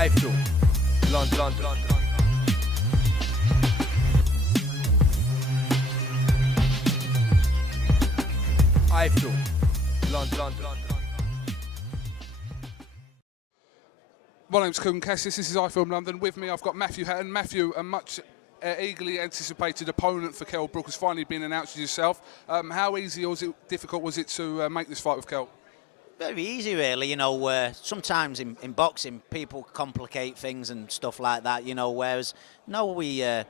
iFILM, London. iFILM, London. My name's Kugan Cassius, this is iFILM London. With me I've got Matthew Hatton. Matthew, a much eagerly anticipated opponent for Kell Brook has finally been announced as yourself. How easy or difficult was it to make this fight with Kell? Very easy, really. You know, sometimes in boxing people complicate things and stuff like that. You know, whereas Eddie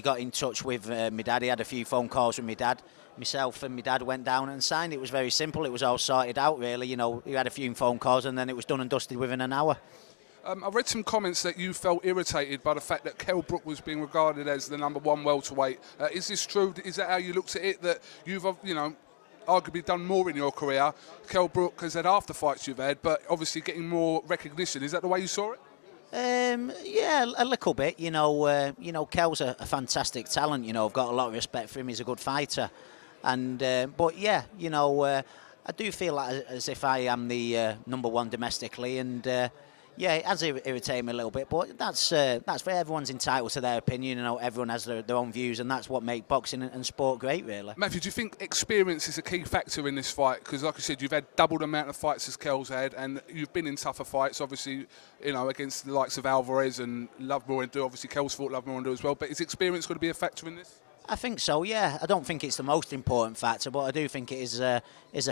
got in touch with my dad. He had a few phone calls with my dad. Myself and my dad went down and signed. It was very simple. It was all sorted out, really. You know, he had a few phone calls and then it was done and dusted within an hour. I read some comments that you felt irritated by the fact that Kell Brook was being regarded as the #1 welterweight. Is this true? Is that how you looked at it? That you've, arguably done more in your career. Kell Brook has had after fights you've had, but obviously getting more recognition. Is that the way you saw it? Yeah, a little bit. Kell's a fantastic talent. You know, I've got a lot of respect for him. He's a good fighter, and but yeah, I do feel like as if I am the #1 domestically, and yeah, it has irritated me a little bit. But that's for everyone's entitled to their opinion. You know, everyone has their own views, and that's what makes boxing and sport great, really. Matthew, do you think experience is a key factor in this fight? Because, like I said, you've had double the amount of fights as Kell's had, and you've been in tougher fights, obviously, against the likes of Alvarez and Lovemore and Do. Obviously, Kell's fought Lovemore and Do as well. But is experience going to be a factor in this? I think so, yeah. I don't think it's the most important factor, but I do think it is a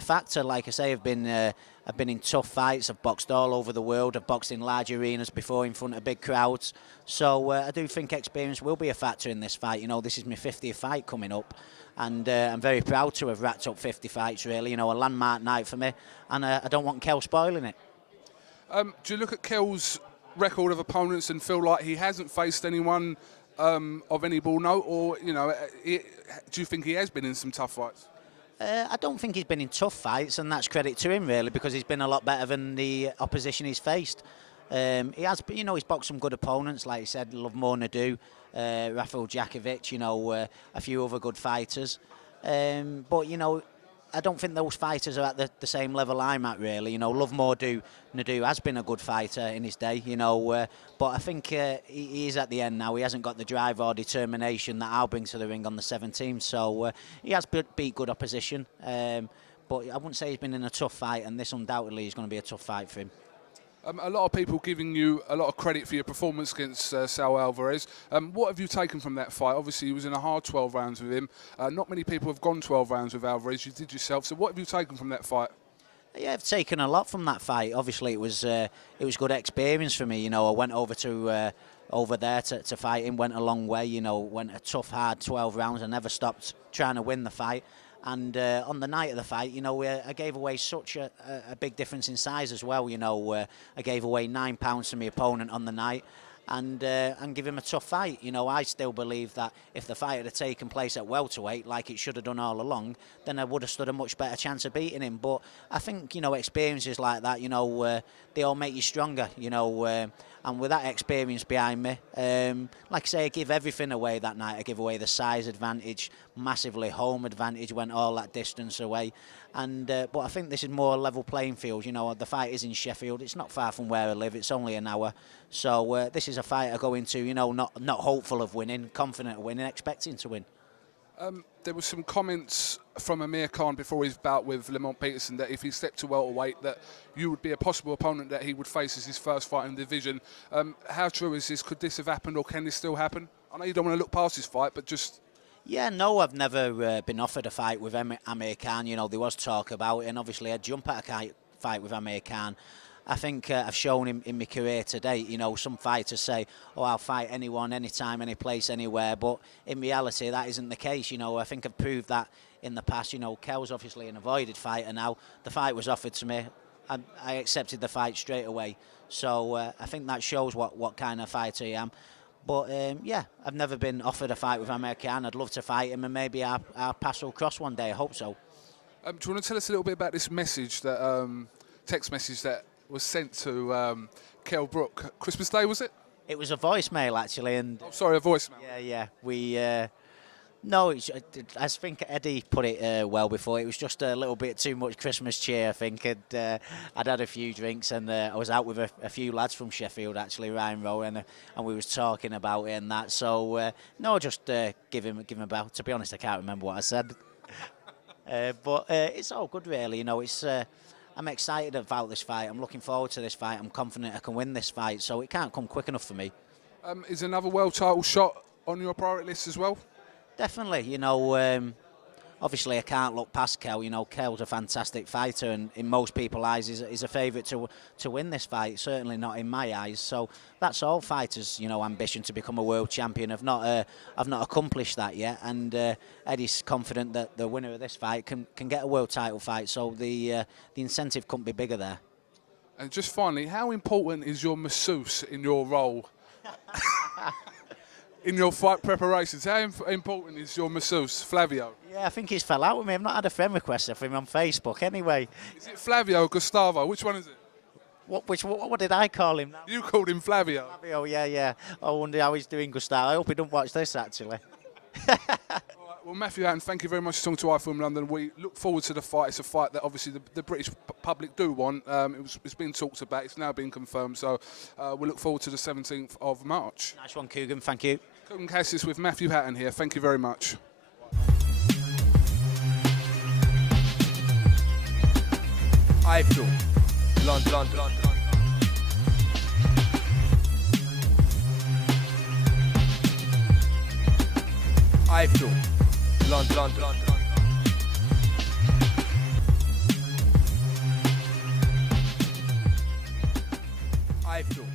factor. Like I say, I've been in tough fights. I've boxed all over the world. I've boxed in large arenas before, in front of big crowds. So I do think experience will be a factor in this fight. You know, this is my 50th fight coming up, and I'm very proud to have racked up 50 fights. Really, a landmark night for me, and I don't want Kell spoiling it. Do you look at Kell's record of opponents and feel like he hasn't faced anyone of any ball note, or do you think he has been in some tough fights? I don't think he's been in tough fights, and that's credit to him, really, because he's been a lot better than the opposition he's faced. He has, he's boxed some good opponents, like you said, Lovemore Nadu, Rafael Djakovic, a few other good fighters. But I don't think those fighters are at the same level I'm at, really. Lovemore Nadu has been a good fighter in his day, but I think he is at the end now. He hasn't got the drive or determination that I'll bring to the ring on the 17th, so he has beat good opposition, but I wouldn't say he's been in a tough fight, and this undoubtedly is going to be a tough fight for him. A lot of people giving you a lot of credit for your performance against Saul Alvarez. What have you taken from that fight? Obviously, you was in a hard 12 rounds with him. Not many people have gone 12 rounds with Alvarez. You did yourself. So what have you taken from that fight? Yeah, I've taken a lot from that fight. Obviously, it was good experience for me. I went over there to fight him. Went a long way. Went a tough, hard 12 rounds. I never stopped trying to win the fight. And on the night of the fight, I gave away such a big difference in size as well. I gave away 9 pounds to my opponent on the night, and give him a tough fight. I still believe that if the fight had taken place at welterweight, like it should have done all along, then I would have stood a much better chance of beating him. But I think, experiences like that, they all make you stronger, and with that experience behind me, like I say, I give everything away that night. I give away the size advantage, massively home advantage, went all that distance away. And but I think this is more a level playing field. The fight is in Sheffield. It's not far from where I live. It's only an hour. So this is a fight I go into, not hopeful of winning, confident of winning, expecting to win. There were some comments from Amir Khan before his bout with Lamont Peterson that if he stepped to welterweight, that you would be a possible opponent that he would face as his first fight in the division. How true is this? Could this have happened, or can this still happen? I know you don't want to look past this fight, but just... Yeah, no, I've never been offered a fight with Amir Khan. There was talk about it, and obviously I'd jump at a fight with Amir Khan. I think I've shown him in my career to date. Some fighters say, "Oh, I'll fight anyone, anytime, any place, anywhere." But in reality, that isn't the case. I think I've proved that in the past. Kell's obviously an avoided fighter now. The fight was offered to me. I accepted the fight straight away. So I think that shows what kind of fighter I am. But yeah, I've never been offered a fight with Amir Khan. I'd love to fight him, and maybe our paths will cross one day. I hope so. Do you want to tell us a little bit about this message, that text message that was sent to Kell Brook? Christmas Day, was it? It was a voicemail, actually. And oh, sorry, a voicemail. Yeah. No, I think Eddie put it well before. It was just a little bit too much Christmas cheer, I think. I'd had a few drinks, and I was out with a few lads from Sheffield, actually, Ryan Rowe, and we was talking about it and that. So, no, just give him a bow. To be honest, I can't remember what I said. But it's all good, really. You know, I'm excited about this fight. I'm looking forward to this fight. I'm confident I can win this fight, so it can't come quick enough for me. Is another world title shot on your priority list as well? Definitely, you know, obviously I can't look past Kell. You know, Kell's a fantastic fighter, and in most people's eyes is a favourite to win this fight. Certainly not in my eyes. So that's all fighters, you know, ambition to become a world champion. I've not accomplished that yet, and Eddie's confident that the winner of this fight can get a world title fight. So the incentive couldn't be bigger there. And just finally, how important is your masseuse in your role? In your fight preparations, how important is your masseuse, Flavio? Yeah, I think he's fell out with me. I've not had a friend request from him on Facebook anyway. Is it Flavio or Gustavo? Which one is it? What did I call him now? You called him Flavio. Flavio, yeah. I wonder how he's doing, Gustavo. I hope he don't watch this, actually. All right, well, Matthew Hatton, thank you very much for talking to iFILM London. We look forward to the fight. It's a fight that obviously the British public do want. It's been talked about. It's now been confirmed. So we look forward to the 17th of March. Nice one, Kugan. Thank you. Kugan Cassius with Matthew Hatton here. Thank you very much. iFILM, London. iFILM, London. iFILM.